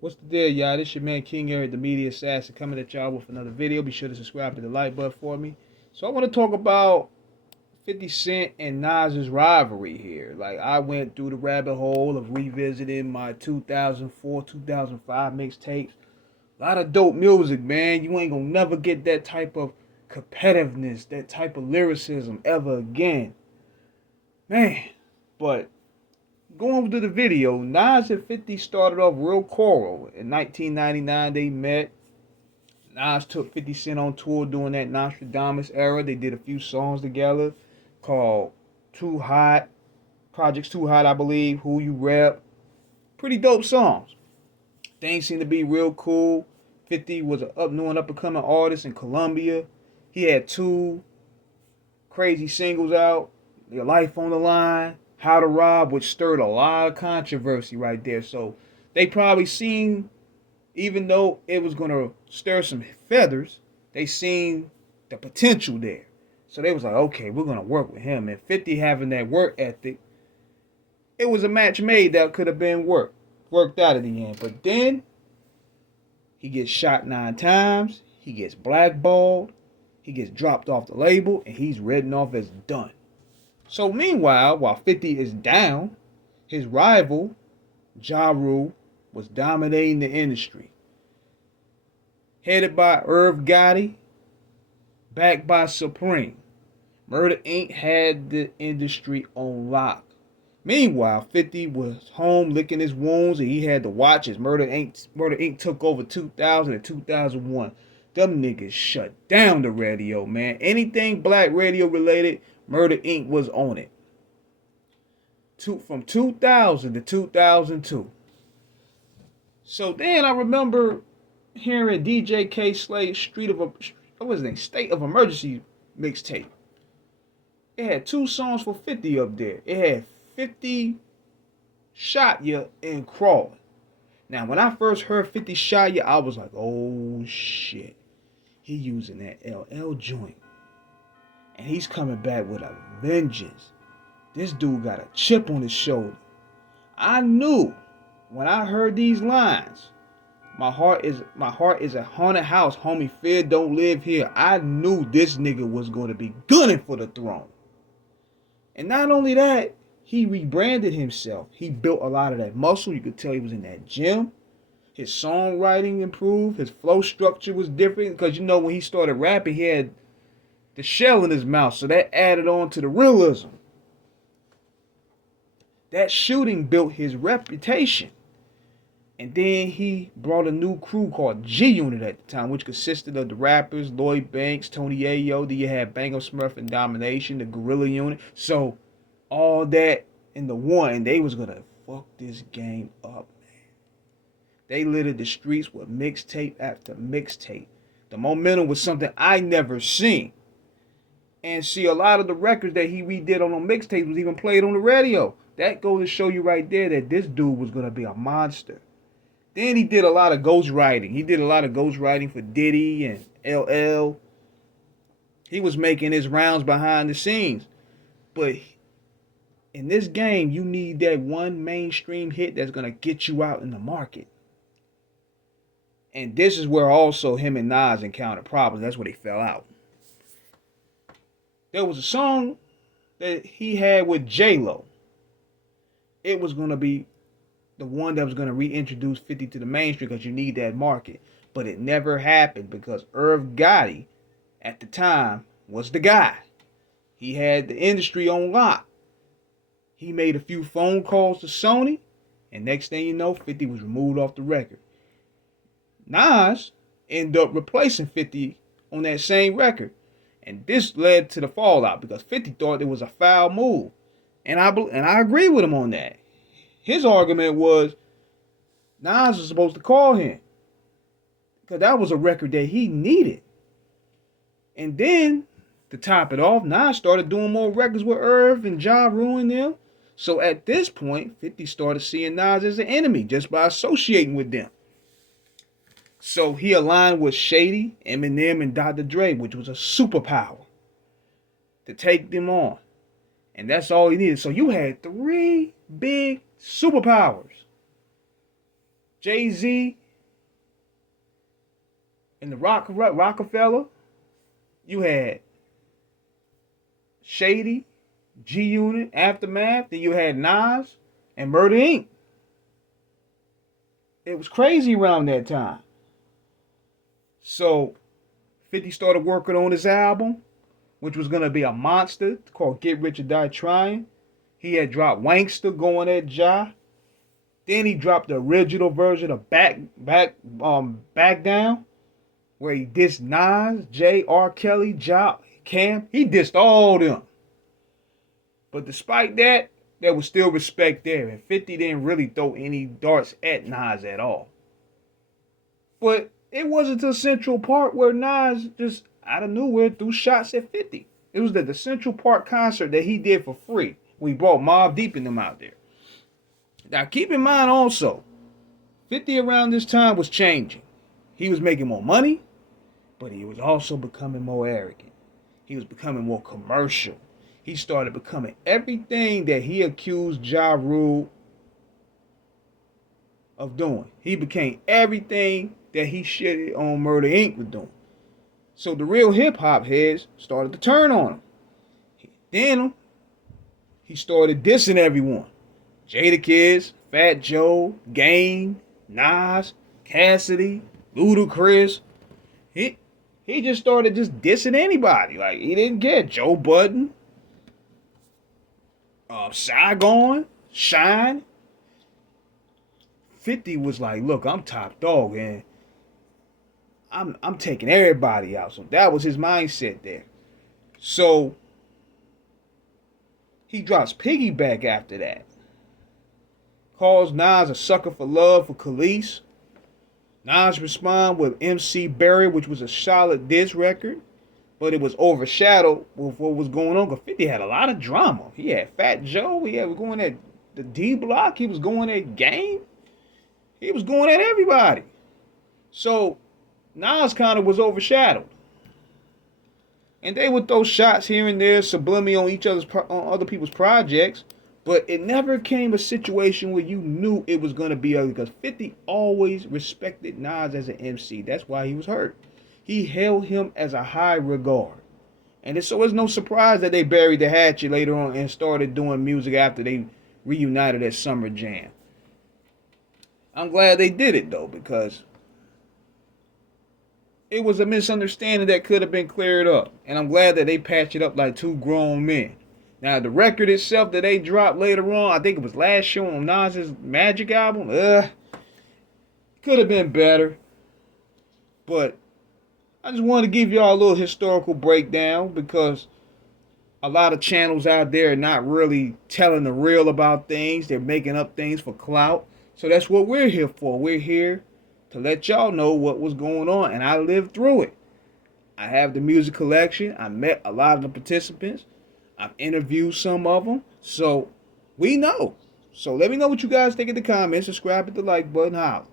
What's the deal, y'all? This your man King Eric, the Media Assassin, coming at y'all with another video. Be sure to subscribe to the like button for me. So I want to talk about 50 Cent and Nas's rivalry here. Like, I went through the rabbit hole of revisiting my 2004, 2005 mixtapes. A lot of dope music, man. You ain't gonna never get that type of competitiveness, that type of lyricism ever again. Man, but going to the video, Nas and 50 started off real choral. In 1999, they met. Nas took 50 Cent on tour during that Nostradamus era. They did a few songs together called Too Hot, Projects Too Hot, I believe, Who You Rep. Pretty dope songs. Things seemed to be real cool. 50 was a new and up and coming artist in Colombia. He had two crazy singles out, Your Life on the Line, How to Rob, which stirred a lot of controversy right there. So they probably seen, even though it was going to stir some feathers, they seen the potential there. So they was like, okay, we're going to work with him. And 50 having that work ethic, it was a match made that could have been worked out at the end. But then he gets shot 9 times. He gets blackballed. He gets dropped off the label, and he's written off as done. So meanwhile, while 50 is down, his rival, Ja Rule, was dominating the industry. Headed by Irv Gotti, backed by Supreme. Murder Inc. had the industry on lock. Meanwhile, 50 was home licking his wounds, and he had to watch as Murder Inc. took over 2000 and 2001. Them niggas shut down the radio, man. Anything black radio related, Murder Inc. was on it. From 2000 to 2002. So then I remember hearing DJ K Slade's State of Emergency mixtape. It had two songs for 50 up there. It had 50 Shot Ya and Crawling. Now, when I first heard 50 Shot Ya, I was like, oh shit. He using that LL joint. And he's coming back with a vengeance. This dude got a chip on his shoulder. I knew when I heard these lines, my heart is a haunted house, homie. Fear don't live here. I knew this nigga was going to be gunning for the throne. And not only that, he rebranded himself. He built a lot of that muscle. You could tell he was in that gym. His songwriting improved. His flow structure was different. Because, you know, when he started rapping, he had the shell in his mouth. So that added on to the realism. That shooting built his reputation. And then he brought a new crew called G Unit at the time, which consisted of the rappers Lloyd Banks, Tony Ayo. Then you had Bang Smurf and Domination, the Gorilla Unit. So all that in the one, they was gonna fuck this game up, man. They littered the streets with mixtape after mixtape. The momentum was something I never seen. And see, a lot of the records that he redid on the mixtapes was even played on the radio. That goes to show you right there that this dude was gonna be a monster. Then he did a lot of ghostwriting. He did a lot of ghostwriting for Diddy and LL. He was making his rounds behind the scenes. But in this game, you need that one mainstream hit that's going to get you out in the market. And this is where also him and Nas encountered problems. That's where they fell out. There was a song that he had with J-Lo. It was going to be the one that was going to reintroduce 50 to the mainstream because you need that market. But it never happened because Irv Gotti, at the time, was the guy. He had the industry on lock. He made a few phone calls to Sony, and next thing you know, 50 was removed off the record. Nas ended up replacing 50 on that same record. And this led to the fallout because 50 thought it was a foul move. And I agree with him on that. His argument was Nas was supposed to call him because that was a record that he needed. And then, to top it off, Nas started doing more records with Irv and Ja Rule and them. So at this point, 50 started seeing Nas as an enemy just by associating with them. So he aligned with Shady, Eminem, and Dr. Dre, which was a superpower to take them on. And that's all he needed. So you had three big superpowers Jay-Z and the Rockefeller. You had Shady, G-Unit, Aftermath. Then you had Nas and Murder Inc. It was crazy around that time. So 50 started working on his album, which was going to be a monster called Get Rich or Die Trying. He had dropped Wankster going at Ja. Then he dropped the original version of Back Down, where he dissed Nas, Jay, R. Kelly, Ja, Cam. He dissed all them. But despite that, there was still respect there. And 50 didn't really throw any darts at Nas at all. But it wasn't the Central Park where Nas just out of nowhere threw shots at 50. It was the Central Park concert that he did for free. We brought Mobb Deep and them out there. Now keep in mind also, 50 around this time was changing. He was making more money, but he was also becoming more arrogant. He was becoming more commercial. He started becoming everything that he accused Ja Rule of doing. He became everything that he shitted on Murder Inc. was doing. So the real hip-hop heads started to turn on him. Then he started dissing everyone. Jadakiss, Fat Joe, Game, Nas, Cassidy, Ludacris. He just started just dissing anybody. Like, he didn't care. Joe Budden, Saigon, Shine. 50 was like, look, I'm top dog, and I'm taking everybody out. So that was his mindset there. So he drops Piggyback after that. Calls Nas a sucker for love for Khalees. Nas respond with MC Barry, which was a solid diss record, but it was overshadowed with what was going on because 50 had a lot of drama. He had Fat Joe. He was going at the D Block. He was going at Game. He was going at everybody. So Nas kind of was overshadowed. And they would throw shots here and there, subliminally on other people's projects, but it never came a situation where you knew it was going to be ugly because 50 always respected Nas as an MC. That's why he was hurt. He held him as a high regard. And so it's no surprise that they buried the hatchet later on and started doing music after they reunited at Summer Jam. I'm glad they did it though, because it was a misunderstanding that could have been cleared up. And I'm glad that they patched it up like two grown men. Now, the record itself that they dropped later on, I think it was last year on Nas's Magic album, could have been better. But I just wanted to give y'all a little historical breakdown because a lot of channels out there are not really telling the real about things. They're making up things for clout. So that's what we're here for. We're here to let y'all know what was going on, and I lived through it. I have the music collection. I met a lot of the participants. I've interviewed some of them. So we know. So let me know what you guys think in the comments. Subscribe, hit the like button. Holla.